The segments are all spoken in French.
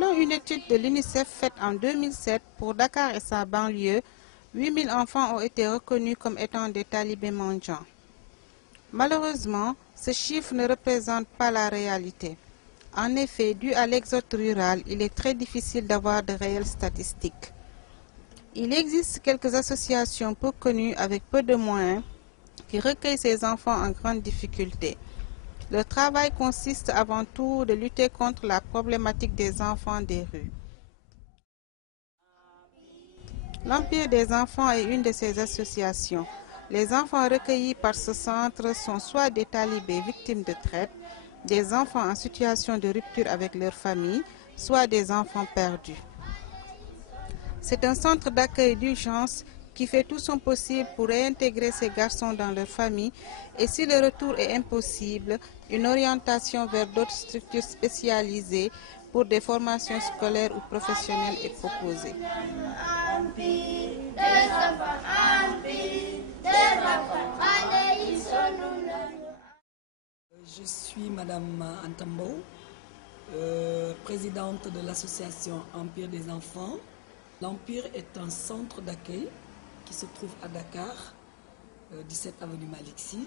Selon une étude de l'UNICEF faite en 2007 pour Dakar et sa banlieue, 8000 enfants ont été reconnus comme étant des talibés mendiants. Malheureusement, ce chiffre ne représente pas la réalité. En effet, dû à l'exode rural, il est très difficile d'avoir de réelles statistiques. Il existe quelques associations peu connues avec peu de moyens qui recueillent ces enfants en grande difficulté. Leur travail consiste avant tout de lutter contre la problématique des enfants des rues. L'Empire des enfants est une de ces associations. Les enfants recueillis par ce centre sont soit des talibés victimes de traite, des enfants en situation de rupture avec leur famille, soit des enfants perdus. C'est un centre d'accueil d'urgence qui fait tout son possible pour réintégrer ces garçons dans leur famille et si le retour est impossible, une orientation vers d'autres structures spécialisées pour des formations scolaires ou professionnelles est proposée. Je suis Madame Antambo, présidente de l'association Empire des enfants. L'Empire est un centre d'accueil qui se trouve à Dakar, 17 avenue Maliksi.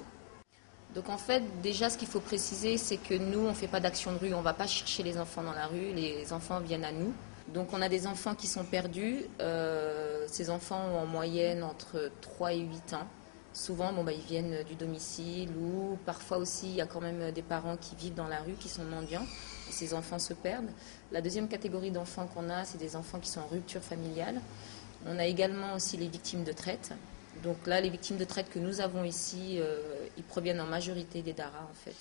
Donc en fait, déjà ce qu'il faut préciser, c'est que nous, on ne fait pas d'action de rue, on ne va pas chercher les enfants dans la rue, les enfants viennent à nous. Donc on a des enfants qui sont perdus, ces enfants ont en moyenne entre 3 et 8 ans. Souvent, ils viennent du domicile ou parfois aussi, il y a quand même des parents qui vivent dans la rue, qui sont mendiants, et ces enfants se perdent. La deuxième catégorie d'enfants qu'on a, c'est des enfants qui sont en rupture familiale. On a également aussi les victimes de traite. Donc là, les victimes de traite que nous avons ici, ils proviennent en majorité des Daras en fait.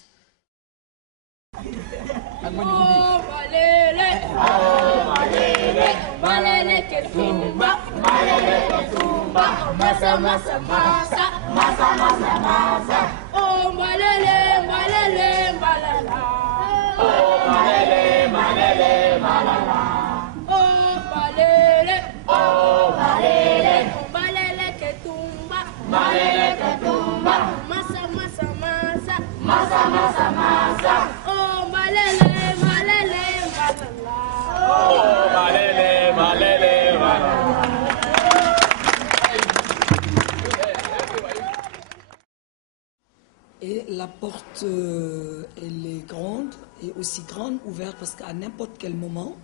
Et la porte, elle est grande et aussi grande, ouverte, parce qu'à n'importe quel moment,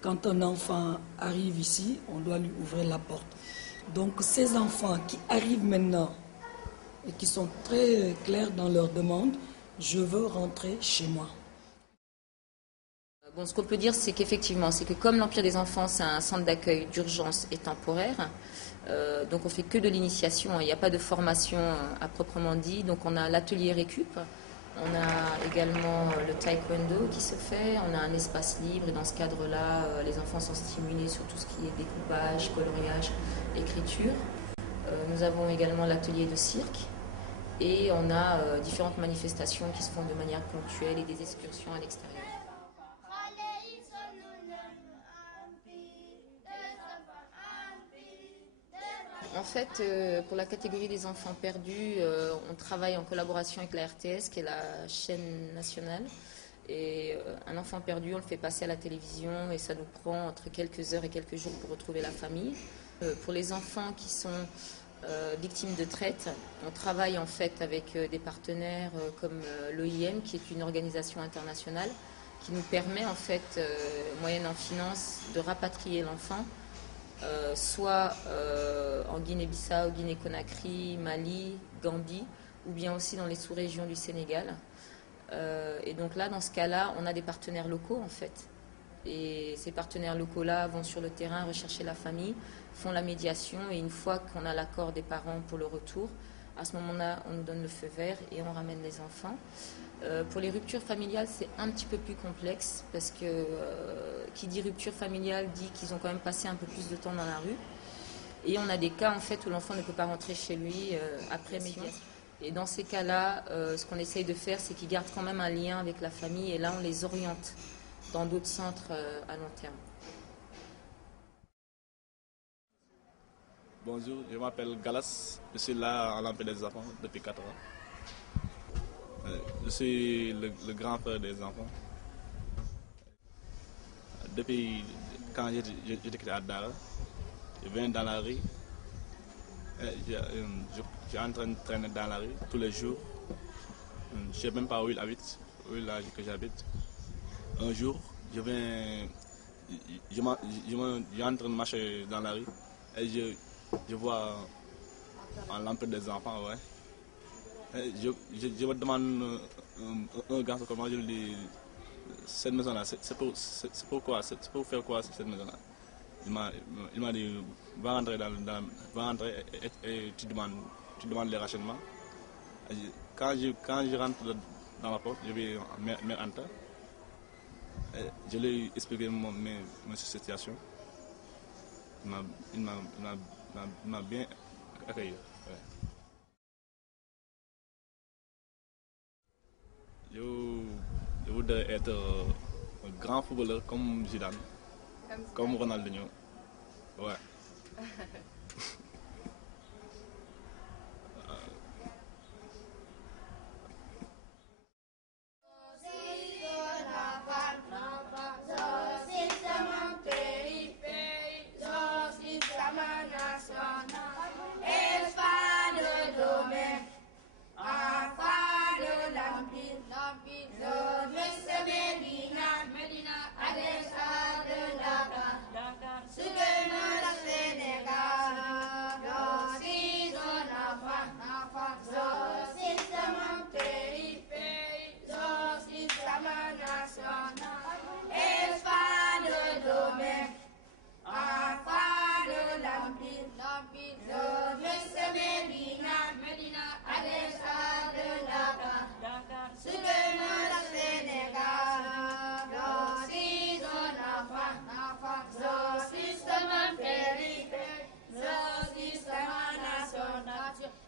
quand un enfant arrive ici, on doit lui ouvrir la porte. Donc ces enfants qui arrivent maintenant et qui sont très clairs dans leur demande, je veux rentrer chez moi. Bon, ce qu'on peut dire, c'est qu'effectivement, c'est que comme l'Empire des enfants, c'est un centre d'accueil d'urgence et temporaire, donc on fait que de l'initiation, il n'y a pas de formation à proprement dit, donc on a l'atelier récup, on a également le taekwondo qui se fait, on a un espace libre et dans ce cadre-là, les enfants sont stimulés sur tout ce qui est découpage, coloriage, écriture. Nous avons également l'atelier de cirque et on a différentes manifestations qui se font de manière ponctuelle et des excursions à l'extérieur. En fait, pour la catégorie des enfants perdus, on travaille en collaboration avec la RTS, qui est la chaîne nationale. Et un enfant perdu, on le fait passer à la télévision et ça nous prend entre quelques heures et quelques jours pour retrouver la famille. Pour les enfants qui sont victimes de traite, on travaille en fait avec des partenaires comme l'OIM, qui est une organisation internationale, qui nous permet en fait, moyennant finance, de rapatrier l'enfant. Soit en Guinée-Bissau, Guinée-Conakry, Mali, Gambie, ou bien aussi dans les sous-régions du Sénégal. Et donc là, dans ce cas-là, on a des partenaires locaux en fait. Et ces partenaires locaux-là vont sur le terrain rechercher la famille, font la médiation et une fois qu'on a l'accord des parents pour le retour, à ce moment-là, on nous donne le feu vert et on ramène les enfants. Pour les ruptures familiales, c'est un petit peu plus complexe parce que qui dit rupture familiale dit qu'ils ont quand même passé un peu plus de temps dans la rue. Et on a des cas en fait où l'enfant ne peut pas rentrer chez lui après médiation. Et dans ces cas-là, ce qu'on essaye de faire, c'est qu'ils gardent quand même un lien avec la famille et là, on les oriente dans d'autres centres à long terme. Bonjour, je m'appelle Galas, je suis là à l'Empire des enfants depuis 4 ans. Je suis le grand frère des enfants. depuis quand j'étais à Dara, je viens dans la rue. Je suis en train de traîner dans la rue tous les jours. Je ne sais même pas où il habite, où il que j'habite. Un jour, je suis en train de marcher dans la rue et je vois un lampe des enfants. Ouais. Et je me demande un garçon comment je lui dis cette maison-là, c'est pour quoi, c'est pour faire quoi cette maison-là. Il m'a dit va rentrer va rentrer et tu demandes les rationnements. Quand je rentre dans la porte, je vais Mère Anta. Je lui ai expliqué ma situation. Il m'a bien accueilli. Ouais. Je voudrais être un grand footballeur comme Zidane, comme Ronaldinho. Ouais.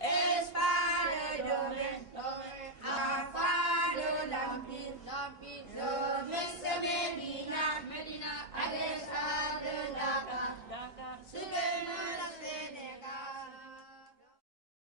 Espada, domaine,